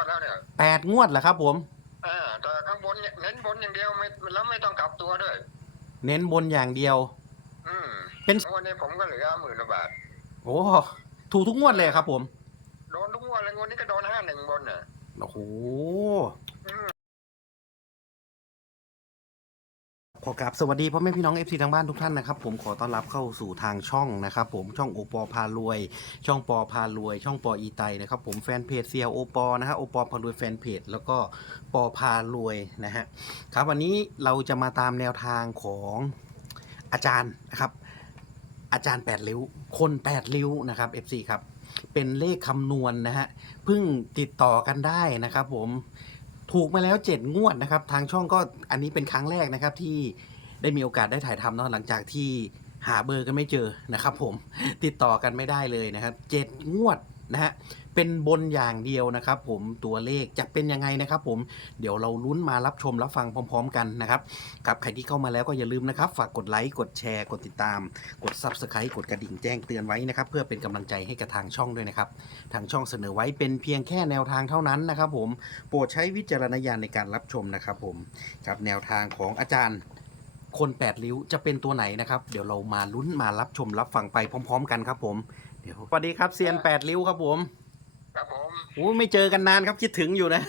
วดแล้วเนี่ยแปดงวดเหรอครับ ผมอ่าแต่ข้างบนเนี่ยเน้นบนอย่างเดียวไม่แล้วไม่ต้องกลับตัวด้วย เน้นบนอย่างเดียว อืมเป็นงวันนี้ผมก็เหลือหมื่นกว่าบาทโอ้ถูกทุกงวดเลยครับ ผมโดนทุกงวดเลยงวดนี้ก็โดนห้าหนึ่งบนเนี่ยโอ้โห อืม ขอกราบสวัสดีพ่อแม่พี่น้องเอฟซีทางบ้านทุกท่านนะครับผมขอต้อนรับเข้าสู่ทางช่องนะครับผมช่องโอปอพารวย ช่องปอพารวย ช่องปออีไตนะครับผมแฟนเพจเซียโอปอนะฮะโอปอพารวยแฟนเพจแล้วก็ปอพารวยนะฮะครับวันนี้เราจะมาตามแนวทางของอาจารย์นะครับอาจารย์แปดริ้ว คนแปดริ้วนะครับ FC ครับเป็นเลขคำนวณนะฮะเพิ่งติดต่อกันได้นะครับผม ถูกมาแล้ว 7 งวดนะครับ ทางช่องก็อันนี้เป็นครั้งแรกนะครับที่ได้มีโอกาสได้ถ่ายทำเนาะหลังจากที่หาเบอร์กันไม่เจอนะครับ ผมติดต่อกันไม่ได้เลยนะครับ 7 งวด นะฮะเป็นบนอย่างเดียวนะครับ ผมตัวเลขจะเป็นยังไงนะครับผมเดี๋ยวเราลุ้นมารับชมรับฟังพร้อม ๆ กันนะครับกับใครที่เข้ามาแล้วก็อย่าลืมนะครับ ฝากกดไลค์กดแชร์กดติดตาม กด Subscribe กดกระดิ่งแจ้งเตือนไว้นะครับ เพื่อเป็นกำลังใจให้กับทางช่องด้วยนะครับ ทางช่องเสนอไว้เป็นเพียงแค่แนวทางเท่านั้นนะครับ ผมโปรดใช้วิจารณญาณในการรับชมนะครับ ผมกับแนวทางของอาจารย์คนแปดริ้วจะเป็นตัวไหนนะครับ เดี๋ยวเรามาลุ้นมารับชมรับฟังไปพร้อม ๆ กันครับผม เดี๋ยวสวัสดีครับเซียนแปดริ้วครับผมครับผมโอ้ไม่เจอกันนานครับคิดถึงอยู่นะ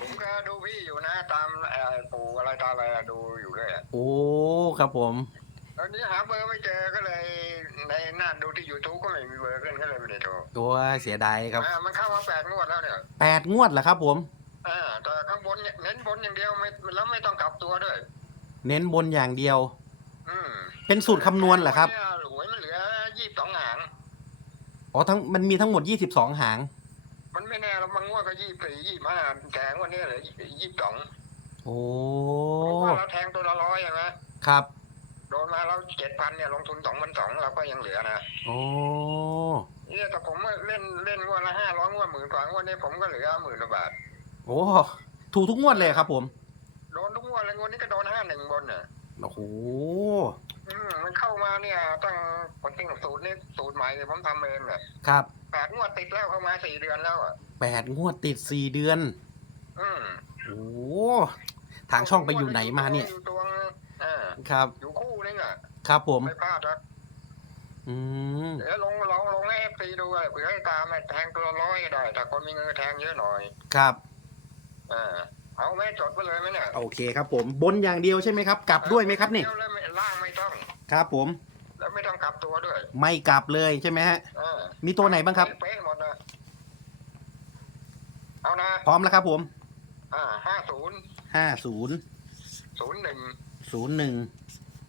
ผมก็ดูพี่อยู่นะตามเอ่อปู่อะไรตามอะไรดูอยู่เลยอะโอ้ครับผมตอนนี้หาเบอร์ไม่เจอก็เลย ในหน้าดูที่ยูทูบก็ไม่มีเบอร์ขึ้นก็เลยไม่ได้โทรตัวเสียดายครับอ่ามันเข้ามาแปดงวดแล้วเนี่ยแปดงวดเหรอครับผมอ่าแต่ข้างบนเนี่ยเน้นบนอย่างเดียวไม่แล้วไม่ต้องกลับตัวด้วย เน้นบนอย่างเดียว อืมเป็นสูตรคำนวณเหรอครับ ยี่สิบสองหาง อ๋อทั้งมันมีทั้งหมด22หาง มันไม่แน่เราบางงวดก็ยี่สิบสี่ยี่สิบห้าแกงวันนี้เหลือยี่สิบสองโอ้เพราะว่าเราแทงตัวละร้อยใช่ไหมครับ โดนมาเราเจ็ดพันเนี่ยลงทุนสองพันสองเราก็ยังเหลือนะโอ้เนี่ยแต่ผมเล่นเล่นงวดละห้าร้อยงวดหมื่นกว่างวดนี้ผมก็เหลือหมื่นกว่าบาทโอ้ถูกทุกงวดเลยครับผม โดนทุกงวดเลยงวดนี้ก็โดนห้าหนึ่งบนเนี่ยโอ้โห อืมมันเข้ามาเนี่ยตั้งคนจริงสูตรนี้สูตรใหม่เลยผมทำเองเนี่ยครับแปดงวดติดแล้วเข้ามาสี่เดือนแล้วอะแปดงวดติดสี่เดือน อืมโอ้ทางช่องไปอยู่ไหนมาเนี่ยอยู่ตัวอ่าครับ อยู่คู่นึงอะครับผม ไม่พลาดนะอืม เดี๋ยวลงลองลงให้เอฟซีดูเลยเผื่อให้ตามให้แทงตัวละร้อยก็ได้ แต่คนมีเงินแทงเยอะหน่อยครับอ่าเอาแม่จดไปเลยไหมเนี่ยโอเคครับผม บนอย่างเดียวใช่ไหมครับ กลับด้วยไหมครับนี่เดี๋ยวแล้วไม่ ล่างไม่ต้อง ครับผม แล้วไม่ต้องกลับตัวด้วยไม่กลับเลยใช่ไหมฮะอ่ามีตัวไหนบ้างครับ เป๊ะหมดนะเอานะพร้อมแล้วครับผมอ่าห้าศูนย์ห้าศูนย์ศูนย์หนึ่งศูนย์หนึ่ง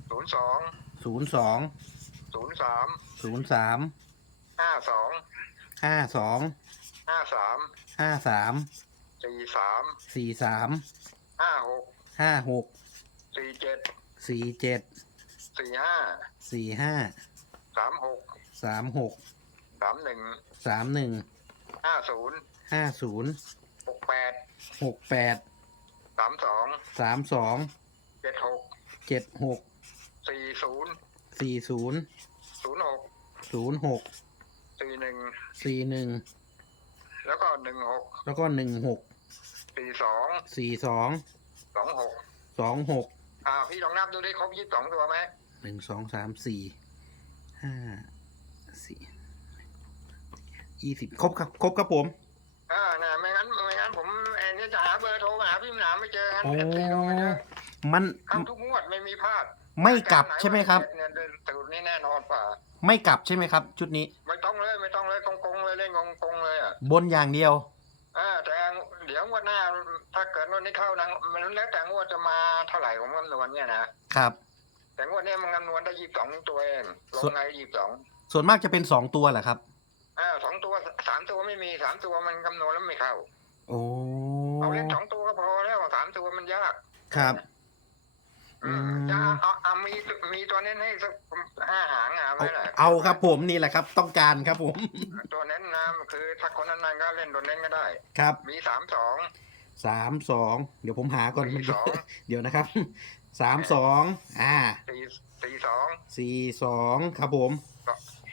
ศูนย์สองศูนย์สองศูนย์สามศูนย์สามห้าสองห้าสองห้าสามห้าสามสี่สามสี่สามห้าหกห้าหกสี่เจ็ด สี่เจ็ดสี่ห้าสี่ห้าสามหกสามหกสามหนึ่งสามหนึ่งห้าศูนย์ห้าศูนย์หกแปดหกแปดสามสองสามสองเจ็ดหกเจ็ดหกสี่ศูนย์สี่ศูนย์ศูนย์หกศูนย์หกสี่หนึ่งสี่หนึ่งแล้วก็หนึ่งหกแล้วก็หนึ่งหกสี่สองสี่สองสองหกสองหก อ่าพี่ลองนับดูได้ครบยี่สิบสองตัวไหมหนึ่งสองสามสี่ห้าสี่ยี่สิบครบครับครบครับผม อ่าน่ะไม่งั้นไม่งั้นผมเอ็นี่จะหาเบอร์โทรมาหาพี่หนาไม่เจอกันโอ้ เอฟซีดูไม่เจอมันเข้าทุกงวดไม่มีพลาดไม่กลับใช่ไหมครับเนี่ยเดินสูตรนี้แน่นอนป่ะไม่กลับใช่ไหมครับ ชุดนี้ ไม่ต้องเลยไม่ต้องเลยกงกงๆเลยเล่นกงกงๆเลยอะบนอย่างเดียว อ่าแต่ เดี๋ยวงวดหน้า ถ้าเกิดงวดนี้เข้านะมันแล้วแต่งวดจะมาเท่าไหร่ของคำนวณเนี่ยนะครับ แต่งวดเนี้มันคำนวณได้ยี่สิบสองตัวเองลงไงยี่สิบสองส่วนมากจะเป็นสองตัวเหรอครับอ่าสองตัวสามตัวไม่มีสามตัวมันคำนวณแล้วไม่เข้า โอ้เอาเล่นสองตัวก็พอแล้วสามตัวมันยากครับอืมอืม จะเอาเอาเอามีมีตัวเน้นให้สักห้าหางอะเอาไม่ล่ะเอาครับผมนี่แหละครับ ต้องการครับผม ตัวเน้นนะคือถ้าคนนั้นๆก็เล่นตัวเน้นก็ได้ ครับ มีสามสองสามสองเดี๋ยวผมหาก่อนสี่สองเดี๋ยวนะครับสามสองอ่าสี่สี่สองสี่สองครับผม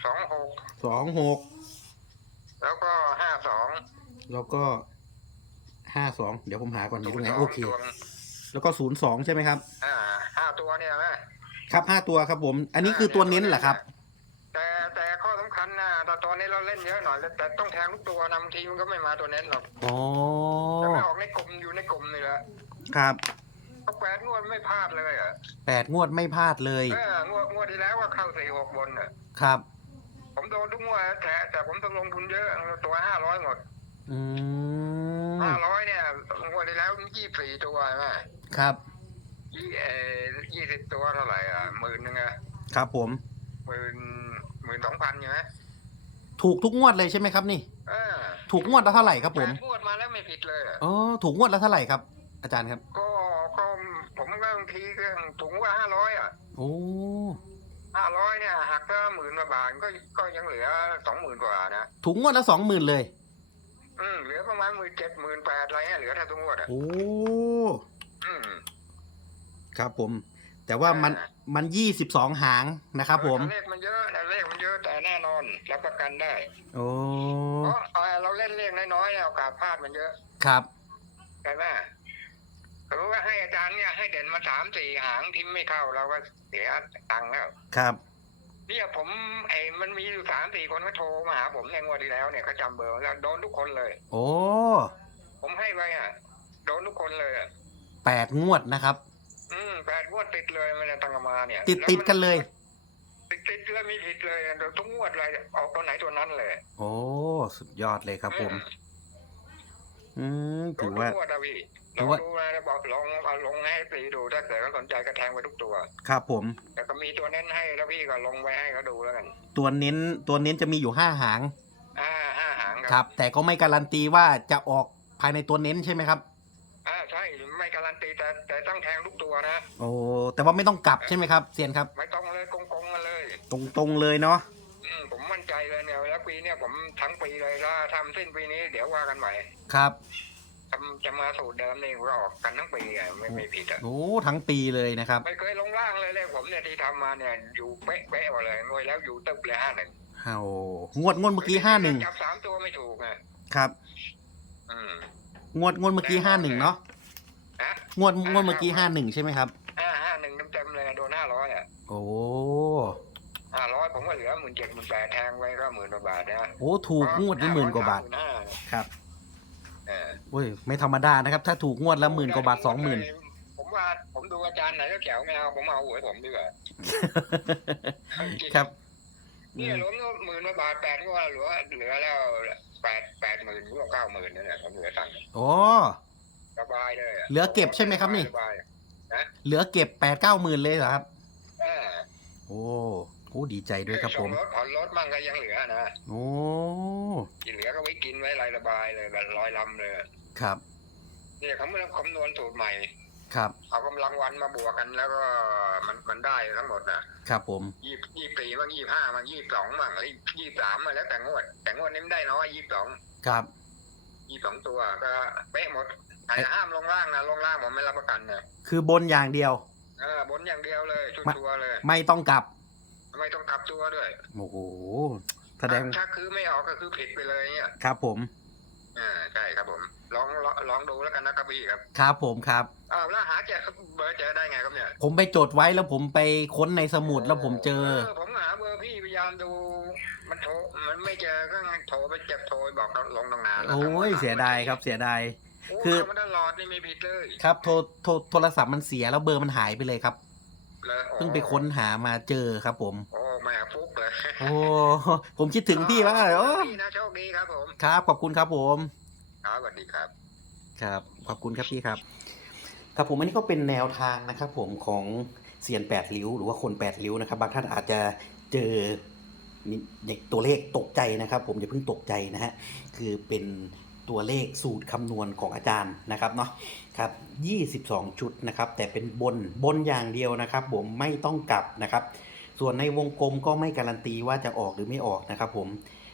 สองหกสองหกแล้วก็ห้าสองแล้วก็ห้าสองเดี๋ยวผมหาก่อนอยู่ตรงไหน02โอเคตัวแล้วก็ศูนย์สองใช่ไหมครับ อ่าห้า ตัวเนี่ยนะครับห้าตัวครับผม อันนี้คือตัวเน้นเหรอครับ แต่แต่ข้อสำคัญนะแต่ตอนนี้เราเล่นเยอะหน่อยแต่ต้องแทงทุกตัวนะบางทีมันก็ไม่มาตัวเน้นหรอกอ๋อ แต่ไม่ออกในกลุ่มอยู่ในกลุ่มนี่แหละครับก็แปดงวดไม่พลาดเลยอะแปดงวดไม่พลาดเลย เอองวดงวดที่แล้วว่าเข้าสี่หกบนอะ ครับ ผมโดนทุกงวดแต่แต่ผมต้องลงทุนเยอะตัวห้าร้อยหมดอืม ห้าร้อยเนี่ยงวดที่แล้วยี่สี่ตัวใช่ไหมครับ ยี่เอยี่สิบตัวเท่าไหร่อะหมื่นหนึ่งอะครับผมหมื่นหมื่นสองพันใช่ไหมถูกทุกงวดเลยใช่ไหมครับ นี่เออถูกงวดละเท่าไหร่ครับ ผมแปดงวดมาแล้วไม่ผิดเลยอะอ๋อถูกงวดละเท่าไหร่ครับ อาจารย์ครับ ก็ก็ผมก็บางทีก็ถุงว่าห้าร้อยอะโอ้ห้าร้อยเนี่ยหักก็หมื่นกว่าบาทก็ก็ยังเหลือสองหมื่นกว่านะถูกงวดละสองหมื่นเลย อืมเหลือประมาณหมื่นเจ็ดหมื่นแปดอะไรเงี้ยเหลือแค่ทุกงวดอะโอ้อืม ครับผม แต่ว่ามันอ่ามันยี่สิบสองหางนะครับ ผมเลขมันเยอะนะเลขมันเยอะแต่แน่นอนรับประกันได้ โอ้เพราะเอ่อเราเล่นเลขน้อยๆเนี่ยโอกาสพลาดมันเยอะครับใช่ไหมสมมติว่าให้อาจารย์เนี่ยให้เด่นมาสามสี่หางทิมไม่เข้าเราก็เสียตังค์แล้วครับเนี่ยผมไอ้มันมีอยู่สามสี่คนเขาโทรมาหาผมในงวดที่แล้วเนี่ยเขาจำเบอร์แล้วโดนทุกคนเลย โอ้ผมให้ไปอะ โดนทุกคนเลยอะแปดงวดนะครับ อืมแปดงวดติดเลยมันตังมาเนี่ยติดติดกันเลย ติดติดเลยมีผิดเลยโดนทุกงวดเลยออกตัวไหนตัวนั้นเลยโอ้สุดยอดเลยครับผม อือืมโดถืนอทุว่ากงวดอะพี่ถืลอองว่าดูนะบอกลองเอาลงให้ปรีดูถ้าเกิดเขาสนใจก็แทงไปทุกตัว ครับผม แต่ก็มีตัวเน้นให้แล้วพี่ก็ลงไปให้เขาดูแล้วกัน ตัวเน้นตัวเน้นจะมีอยู่ห้าหางอ่าห้าหางครับ แต่ก็ไม่การันตีว่าจะออกภายในตัวเน้นใช่ไหมครับอ่า ใช่ไม่การันตีแต่แต่ต้องแทงทุกตัวนะ โอ้แต่ว่าไม่ต้องกลับใช่ไหมครับเซียนครับ ไม่ต้องเลยโกงๆกันเลยตรงๆเลยเนาะอืมผมมั่นใจเลยเนี่ยแล้วปีเนี่ยผมทั้งปีเลยถ้าทำสิ้นปีนี้เดี๋ยวว่ากันใหม่ครับทำจะมาสูตรเดิมนี่ก็ออกกันทั้งปีอะไม่ไม่ผิดอะโอ้ทั้งปีเลยนะครับไม่เคยลงล่างเลยเลยผมเนี่ยที่ทำมาเนี่ยอยู่เป๊ะเป๊ะหมดเลยงวยแล้วอยู่ตึกเลยห้าหนึ่งเอางวดงวดเมื่อกี้ห้าหนึ่งจับสามตัวไม่ถูกไงครับ อืม งวดงวดเมื่อกี้ห้าหนึ่งเนาะ ฮะงวดงวดเมื่อกี้ห้าหนึ่งใช่ไหมครับ ห้าห้าหนึ่งเต็มๆเลยโดนห้าร้อยอะโอ้ห้าร้อยผมก็เหลือหมื่นเจ็ดหมื่นแปดแทงไว้ก็หมื่นกว่าบาทนะโอ้ถูกงวดละหมื่นกว่าบาท500ครับเออโอ้ยไม่ธรรมดานะครับ ถ้าถูกงวดละหมื่นกว่าบาทสองหมื่นผมว่าผมดูอาจารย์ไหนก็แจ๋วไม่เอาผมเอาหวยผมดีกว่าครับเนี่ยล้มหมื่นกว่าบาทแปดก็เหลือเหลือแล้วแปดแปดหมื่นหรือว่าเก้าหมื่นนั่นแหละผมเหลือตังค์โอ้ สบายเลยะเหลือเก็บใช่ไหมครับนี่สบายเหลือเก็บแปดเก้าหมื่นเลยเหรอครับ เออโอ้โหดีใจด้วยครับผม ส่งรถผ่อนรถมั่งก็ยังเหลือนะโอ้ที่เหลือก็ไว้กินไว้รายระบายเลยแบบลอยลำเลยครับ เนี่ยเขาไม่ต้องคำนวณสูตรใหม่ ครับ เอากำลังวันมาบวกกันแล้วก็มันมันได้ทั้งหมดนะครับผม ยี่ยี่สี่มั่งยี่ห้ามั่งยี่สองมั่งยี่สามมาแล้วแต่งวด แต่งวดนี้ไม่ได้น้อยยี่สองครับ ยี่สองตัวก็เป๊ะหมด แต่ห้ามลงล่างนะลงล่างผมไม่รับประกันนะคือบนอย่างเดียวเออบนอย่างเดียวเลยชุดตัวเลย ไม่ต้องกลับ ไม่ต้องกลับตัวด้วยโอ้โหแสดงถ้าคือไม่ออกก็คือผิดไปเลยเนี่ยครับ ผมอ่าใช่ครับผมลองลองลองดูแล้วกันนะครับพี่ครับ ครับผมครับอ้าวแล้วหาเจอเบอร์เจอได้ไงครับเนี่ย ผมไปจดไว้แล้วผมไปค้นในสมุดแล้วผมเจอผมหาเบอร์พี่พยายามดู มันโทรมันไม่เจอก็โทรไปเจ็บโทรบอกลงตรงนานแล้วโอ้ยเสียดายครับเสียดาย คืคืออมันตลอดนี่ไม่ผิดเลยครับโทรโทรโทรศัพท์มันเสียแล้วเบอร์มันหายไปเลยครับแล้วเพิ่งไปค้นหามาเจอครับ ผม โอ้แม่ฟุกเลยโอ้ผมคิดถึงพี่ว่าโอ้พี่นะโชคดีครับผมครับ ขอบคุณครับผม ครับสวัสดีครับ ครับขอบคุณครับพี่ครับ ครับผมอันนี้ก็เป็นแนวทางนะครับ ผมของเซียนแปดริ้ว หรือว่าคนแปดริ้วนะครับ บางท่านอาจจะเจอนี่เด็กตัวเลขตกใจนะครับ ผมอย่าเพิ่งตกใจนะฮะคือเป็น ตัวเลขสูตรคำนวณของอาจารย์นะครับเนาะครับ 22 ชุดนะครับ แต่เป็นบนบนอย่างเดียวนะครับผมไม่ต้องกลับนะครับ ส่วนในวงกลมก็ไม่การันตีว่าจะออกหรือไม่ออกนะครับผม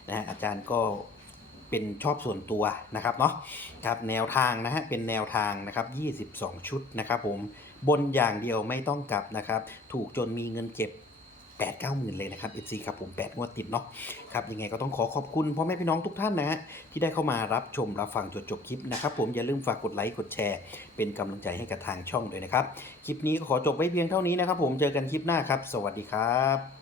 นะฮะอาจารย์ก็เป็นชอบส่วนตัวนะครับเนาะครับแนวทางนะฮะเป็นแนวทางนะครับ 22 ชุดนะครับผมบนอย่างเดียวไม่ต้องกลับนะครับ ถูกจนมีเงินเก็บ 8 9 0 0 0 0 เลยนะครับ FC ครับผม8งวดติดเนาะครับยังไงก็ต้องขอขอบคุณพ่อแม่พี่น้องทุกท่านนะฮะที่ได้เข้ามารับชมรับฟังจนจบคลิปนะครับผมอย่าลืมฝากกดไลค์กดแชร์ เป็นกำลังใจให้กับทางช่องด้วยนะครับ คลิปนี้ก็ขอจบไว้เพียงเท่านี้นะครับผมเจอกันคลิปหน้าครับ สวัสดีครับ